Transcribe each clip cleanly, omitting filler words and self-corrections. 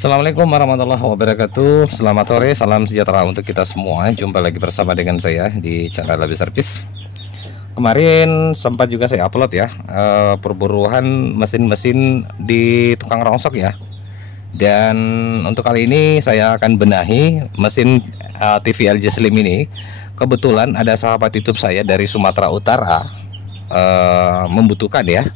Assalamualaikum warahmatullahi wabarakatuh. Selamat sore, salam sejahtera untuk kita semua. Jumpa lagi bersama dengan saya di channel Labi Service. Kemarin sempat juga saya upload ya, perburuan mesin-mesin di tukang rongsok ya. Dan untuk kali ini saya akan benahi mesin TV LG Slim ini. Kebetulan ada sahabat YouTube saya dari Sumatera Utara membutuhkan ya.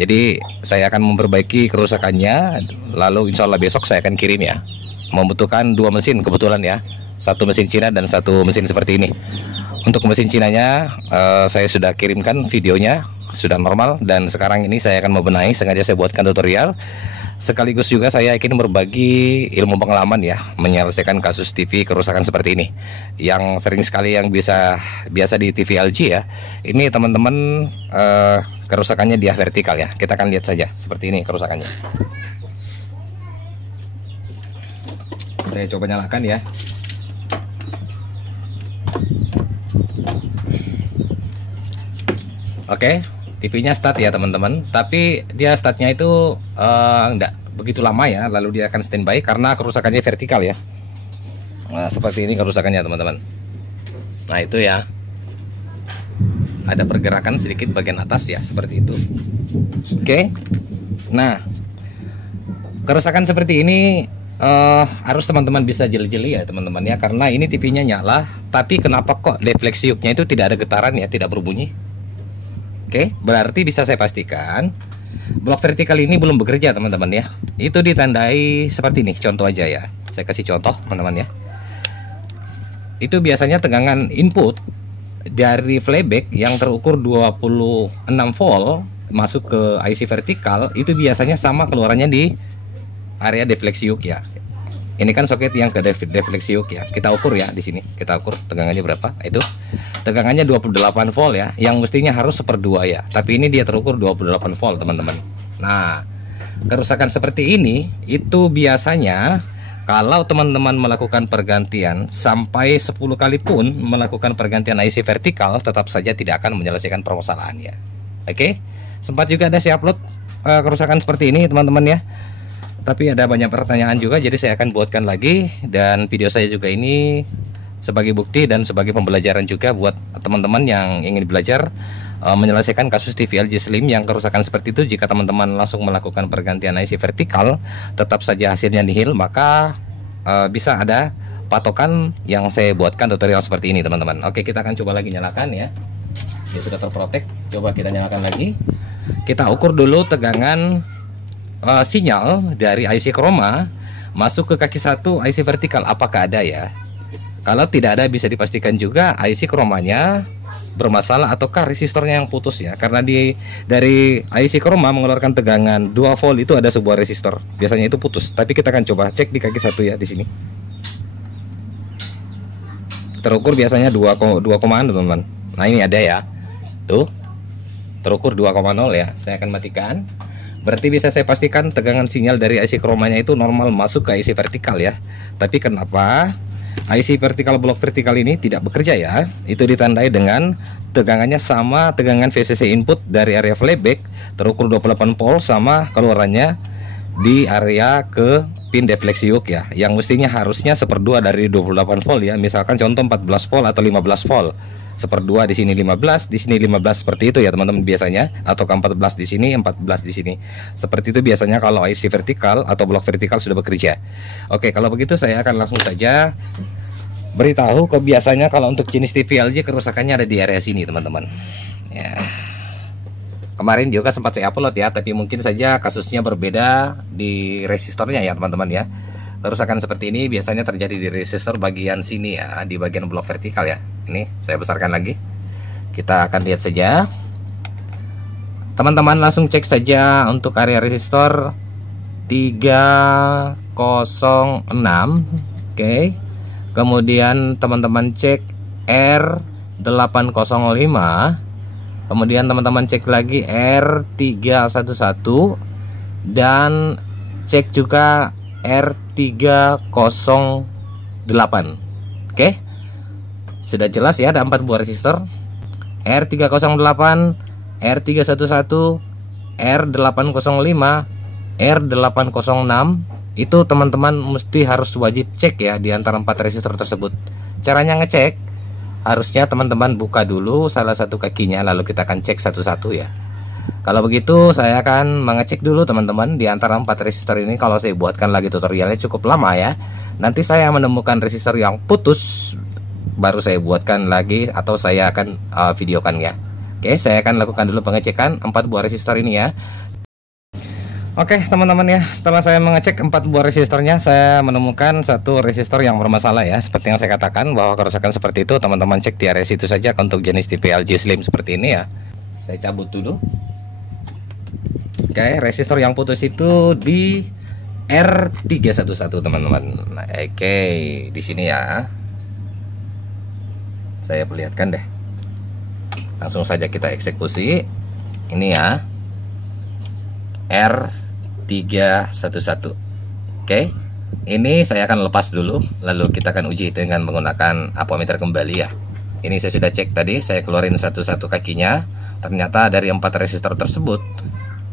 Jadi saya akan memperbaiki kerusakannya, lalu insya Allah besok saya akan kirim ya. Membutuhkan dua mesin kebetulan ya, satu mesin Cina dan satu mesin seperti ini. Untuk mesin Cinanya saya sudah kirimkan videonya, sudah normal. Dan sekarang ini saya akan membenahi, sengaja saya buatkan tutorial. Sekaligus juga saya ingin berbagi ilmu pengalaman ya, menyelesaikan kasus TV kerusakan seperti ini, yang sering sekali yang biasa di TV LG ya. Ini teman-teman kerusakannya dia vertikal ya. Kita akan lihat saja seperti ini kerusakannya. Saya coba nyalakan ya. Oke, TV-nya start ya teman-teman. Tapi dia startnya itu enggak begitu lama ya. Lalu dia akan standby karena kerusakannya vertikal ya. Nah, seperti ini kerusakannya teman-teman. Nah itu ya, ada pergerakan sedikit bagian atas ya, seperti itu. Oke. Nah, kerusakan seperti ini harus teman-teman bisa jeli-jeli ya teman-teman ya. Karena ini TV-nya nyala, tapi kenapa kok defleksi yuknya itu tidak ada getaran ya, tidak berbunyi. Oke, berarti bisa saya pastikan blok vertikal ini belum bekerja teman-teman ya. Itu ditandai seperti ini, contoh aja ya. Saya kasih contoh teman-teman ya. Itu biasanya tegangan input dari playback yang terukur 26 volt masuk ke IC vertikal, itu biasanya sama keluarannya di area defleksi yuk ya. Ini kan soket yang ke defleksi yuk ya. Kita ukur ya di sini. Kita ukur tegangannya berapa. Itu tegangannya 28 volt ya. Yang mestinya harus 1/2 ya. Tapi ini dia terukur 28 volt teman-teman. Nah, kerusakan seperti ini itu biasanya kalau teman-teman melakukan pergantian sampai 10 kali pun melakukan pergantian IC vertikal, tetap saja tidak akan menyelesaikan permasalahan ya. Oke. Sempat juga ada saya upload kerusakan seperti ini teman-teman ya. Tapi ada banyak pertanyaan juga, jadi saya akan buatkan lagi. Dan video saya juga ini sebagai bukti dan sebagai pembelajaran juga buat teman-teman yang ingin belajar menyelesaikan kasus TV LG Slim yang kerusakan seperti itu. Jika teman-teman langsung melakukan pergantian IC vertikal, tetap saja hasilnya nihil, maka bisa ada patokan yang saya buatkan tutorial seperti ini teman-teman. Oke, kita akan coba lagi nyalakan ya. Dia sudah terprotek. Coba kita nyalakan lagi. Kita ukur dulu tegangan sinyal dari IC chroma masuk ke kaki satu IC vertikal, apakah ada ya. Kalau tidak ada, bisa dipastikan juga IC chromanya bermasalah ataukah resistornya yang putus ya. Karena dari IC chroma mengeluarkan tegangan 2 volt itu ada sebuah resistor, biasanya itu putus. Tapi kita akan coba cek di kaki satu ya, di sini terukur biasanya 2,0 teman-teman. Nah ini ada ya, tuh terukur 2,0 ya. Saya akan matikan. Berarti bisa saya pastikan tegangan sinyal dari IC chromanya itu normal masuk ke IC vertikal ya. Tapi kenapa IC vertikal blok vertikal ini tidak bekerja ya? Itu ditandai dengan tegangannya sama tegangan VCC input dari area playback terukur 28 volt sama keluarannya di area ke pin defleksi yuk ya. Yang mestinya harusnya 1/2 dari 28 volt ya. Misalkan contoh 14 volt atau 15 volt. 1/2 di sini 15, di sini 15, seperti itu ya teman-teman biasanya. Atau ke 14 di sini, 14 di sini. Seperti itu biasanya kalau IC vertikal atau blok vertikal sudah bekerja. Oke, kalau begitu saya akan langsung saja beritahu ke biasanya kalau untuk jenis TV LG kerusakannya ada di area sini teman-teman. Ya. Kemarin juga sempat saya upload ya, tapi mungkin saja kasusnya berbeda di resistornya ya teman-teman ya. Kerusakan seperti ini biasanya terjadi di resistor bagian sini ya, di bagian blok vertikal ya. Ini saya besarkan lagi. Kita akan lihat saja. Teman-teman langsung cek saja untuk area resistor 306. Oke. Kemudian teman-teman cek R805. Kemudian teman-teman cek lagi R311 dan cek juga R308. Oke. Sudah jelas ya, ada 4 buah resistor. R308, R311, R805, R806. itu teman-teman mesti harus wajib cek ya di antara 4 resistor tersebut. Caranya ngecek, harusnya teman-teman buka dulu salah satu kakinya, lalu kita akan cek satu-satu ya. Kalau begitu saya akan mengecek dulu teman-teman di antara 4 resistor ini. Kalau saya buatkan lagi tutorialnya cukup lama ya. Nanti saya menemukan resistor yang putus, baru saya buatkan lagi atau saya akan videokan ya. Oke, saya akan lakukan dulu pengecekan 4 buah resistor ini ya. Oke teman-teman ya, setelah saya mengecek 4 buah resistornya, saya menemukan satu resistor yang bermasalah ya. Seperti yang saya katakan bahwa kerusakan seperti itu teman-teman cek di area situ saja untuk jenis TV LG Slim seperti ini ya. Saya cabut dulu. Oke, resistor yang putus itu di R311 teman-teman. Nah, oke, di sini ya. Saya perlihatkan deh. Langsung saja kita eksekusi. Ini ya. R311. Oke. Ini saya akan lepas dulu, lalu kita akan uji dengan menggunakan ampermeter kembali ya. Ini saya sudah cek tadi, saya keluarin satu-satu kakinya. Ternyata dari 4 resistor tersebut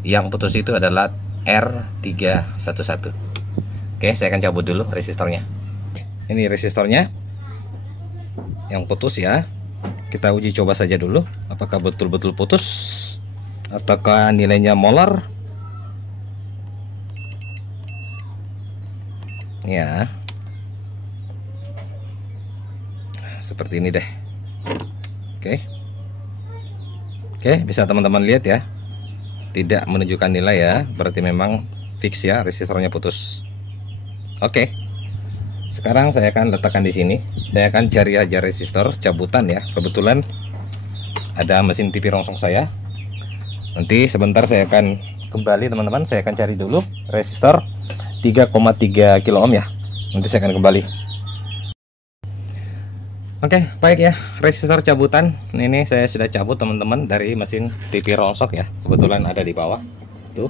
yang putus itu adalah R311. Oke, saya akan cabut dulu resistornya. Ini resistornya yang putus ya. Kita uji coba saja dulu apakah betul-betul putus ataukah nilainya molar. Ya. Seperti ini deh. Oke. Oke, bisa teman-teman lihat ya. Tidak menunjukkan nilai ya, berarti memang fix ya resistornya putus. Oke. Sekarang saya akan letakkan di sini. Saya akan cari aja resistor cabutan ya. Kebetulan ada mesin TV rongsong saya. Nanti sebentar saya akan kembali teman-teman. Saya akan cari dulu resistor 3,3 kilo ohm ya. Nanti saya akan kembali. Oke, baik ya. Resistor cabutan ini saya sudah cabut teman-teman dari mesin TV rongsok ya. Kebetulan ada di bawah. Tuh.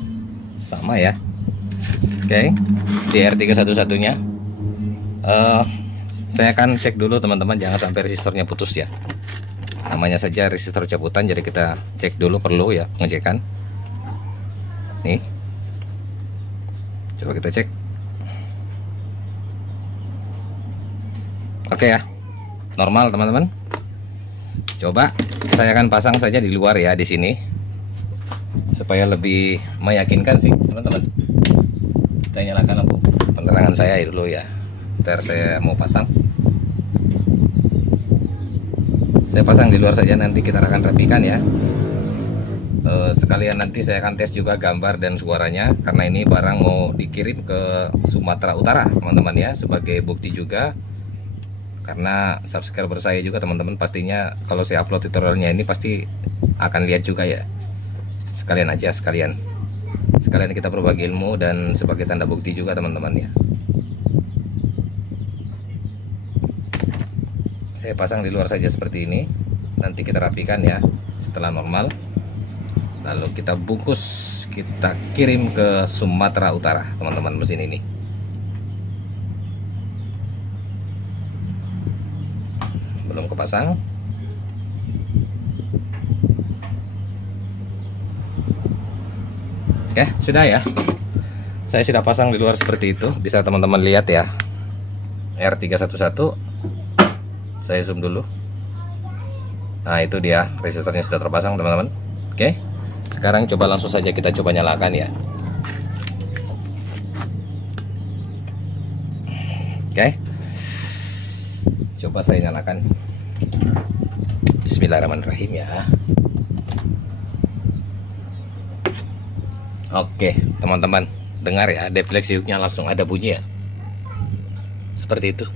Sama ya. Oke. Di R311-nya. Saya akan cek dulu teman-teman, jangan sampai resistornya putus ya. Namanya saja resistor cabutan, jadi kita cek dulu, perlu ya pengecekan. Nih, coba kita cek. Oke ya, normal teman-teman. Coba saya akan pasang saja di luar ya, di sini, supaya lebih meyakinkan sih teman-teman. Kita nyalakan lampu penerangan saya dulu ya. Ntar saya mau pasang. Saya pasang di luar saja, nanti kita akan rapikan ya. Sekalian nanti saya akan tes juga gambar dan suaranya, karena ini barang mau dikirim ke Sumatera Utara teman-teman ya, sebagai bukti juga. Karena subscriber saya juga teman-teman, pastinya kalau saya upload tutorialnya ini pasti akan lihat juga ya. Sekalian aja, sekalian kita berbagi ilmu dan sebagai tanda bukti juga teman-teman ya. Saya pasang di luar saja seperti ini. Nanti kita rapikan ya setelah normal. Lalu kita bungkus, kita kirim ke Sumatera Utara teman-teman mesin ini. Belum kepasang. Oke, sudah ya. Saya sudah pasang di luar seperti itu. Bisa teman-teman lihat ya. R311. Saya zoom dulu. Nah, itu dia resistornya sudah terpasang teman-teman. Oke. Sekarang coba langsung saja kita coba nyalakan ya. Oke. Coba saya nyalakan. Bismillahirrahmanirrahim ya. Oke, teman-teman, dengar ya, defleksi hooknya langsung ada bunyi ya. Seperti itu.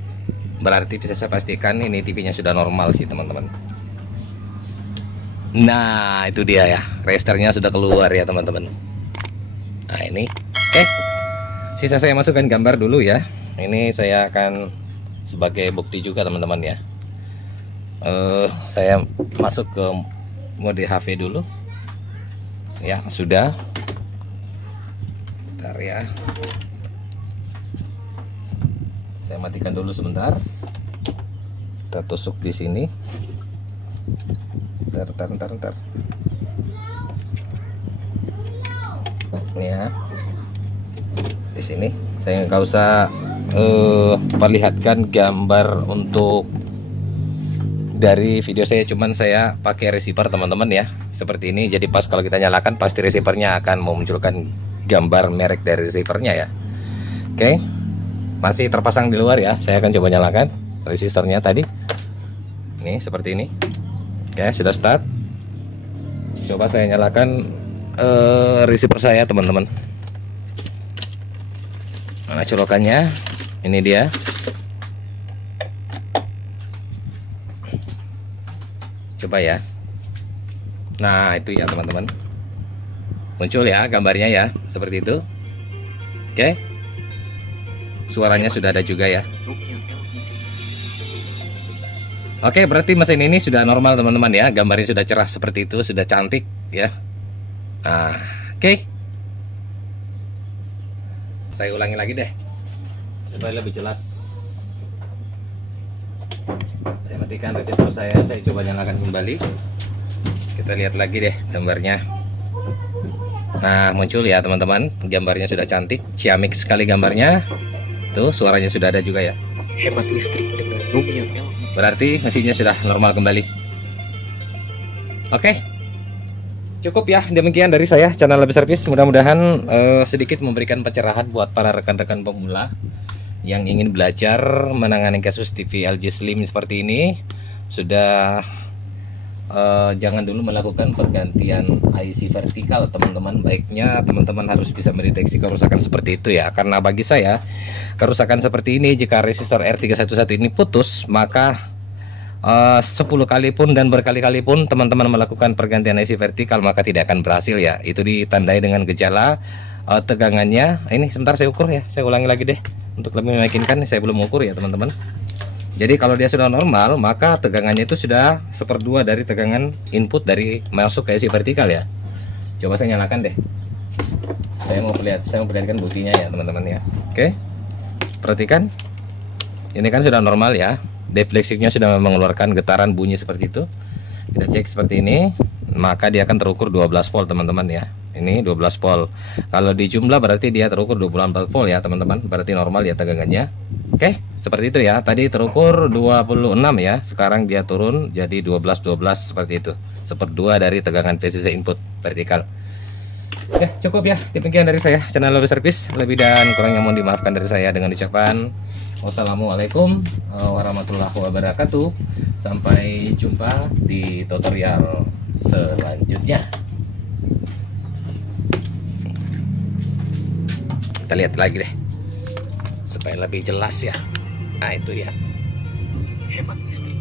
Berarti bisa saya pastikan ini TV-nya sudah normal sih teman-teman. Nah, itu dia ya, resistornya sudah keluar ya teman-teman. Nah ini, oke. Sisa saya masukkan gambar dulu ya. Ini saya akan sebagai bukti juga teman-teman ya. Saya masuk ke mode HV dulu. Ya sudah. Bentar ya. Saya matikan dulu sebentar. Kita tusuk di sini. Ntar. Ya. di sini. Saya nggak usah perlihatkan gambar untuk dari video saya, cuman saya pakai receiver teman-teman ya, seperti ini. Jadi pas kalau kita nyalakan pasti receivernya akan memunculkan gambar merek dari receivernya ya. Oke, masih terpasang di luar ya. Saya akan coba nyalakan resistornya tadi. Ini seperti ini. Oke, sudah start. Coba saya nyalakan receiver saya teman-teman. Mana colokannya? Ini dia. Coba ya. Nah itu ya teman-teman, muncul ya gambarnya ya, seperti itu. Oke, suaranya sudah ada juga ya. Oke, berarti mesin ini sudah normal teman-teman ya, gambarnya sudah cerah seperti itu, sudah cantik ya. Nah, oke, saya ulangi lagi deh supaya lebih jelas. Saya matikan resistor saya coba nyalakan kembali. Kita lihat lagi deh gambarnya. Nah, muncul ya teman-teman, gambarnya sudah cantik, ciamik sekali gambarnya. Tuh, suaranya sudah ada juga ya. Hemat listrik dengan Lumia LED. Berarti mesinnya sudah normal kembali. Oke, cukup ya, demikian dari saya channel Lebih Servis. Mudah-mudahan sedikit memberikan pencerahan buat para rekan-rekan pemula yang ingin belajar menangani kasus TV LG Slim seperti ini. Sudah jangan dulu melakukan pergantian IC vertikal teman-teman. Baiknya teman-teman harus bisa mendeteksi kerusakan seperti itu ya. Karena bagi saya kerusakan seperti ini, jika resistor R311 ini putus, maka 10 kali pun dan berkali-kali pun teman-teman melakukan pergantian IC vertikal, maka tidak akan berhasil ya. Itu ditandai dengan gejala tegangannya. Ini sebentar saya ukur ya, saya ulangi lagi deh untuk lebih meyakinkan. Saya belum ukur ya teman-teman. Jadi kalau dia sudah normal, maka tegangannya itu sudah 1/2 dari tegangan input dari masuk ke IC vertikal ya. Coba saya nyalakan deh. Saya mau perlihatkan buktinya ya teman-teman ya. Oke, perhatikan. Ini kan sudah normal ya. Defleksinya sudah mengeluarkan getaran bunyi seperti itu. Kita cek seperti ini, maka dia akan terukur 12 volt teman-teman ya. Ini 12 volt. Kalau di jumlah berarti dia terukur 24 volt ya teman-teman. Berarti normal ya tegangannya. Oke, seperti itu ya. Tadi terukur 26 ya. Sekarang dia turun jadi 12 seperti itu. 1/2 dari tegangan VCC input vertikal. Oke, cukup ya. Demikian dari saya channel Lebih Servis. Lebih dan kurangnya mohon dimaafkan dari saya dengan ucapan wassalamualaikum warahmatullahi wabarakatuh. Sampai jumpa di tutorial selanjutnya. Kita lihat lagi deh supaya lebih jelas ya. Nah itu ya, Hemat listrik.